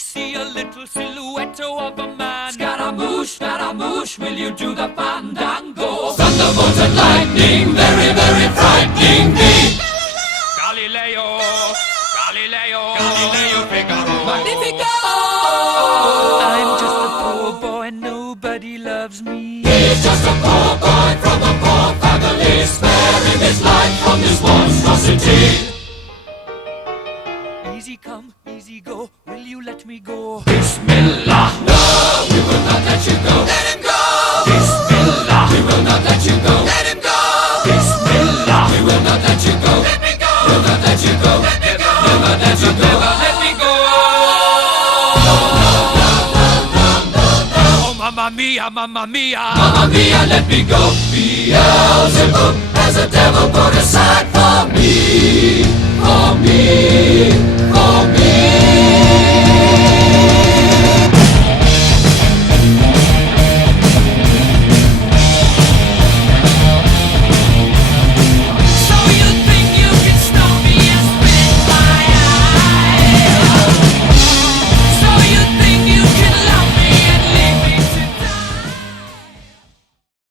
see a little silhouette of a man. Scaramouche, will you do the fandango? Thunderbolt and lightning, very, very frightening me. Galileo, Figaro, Magnifico! I'm just a poor boy, nobody loves me. He's just a poor boy from a poor family, sparing his life from this monstrosity. Easy come, easy go, will you let me go? Bismillah, no, we will not let you go. Let him go! Bismillah, we will not let you go. Let him go! Bismillah, we will not let you go. Let me go! We'll not let you go. Let me go! Never let you go. Never let me go. Oh, mamma mia, mamma mia. Mamma mia, let me go. Beelzebub has a devil put aside for me. For me.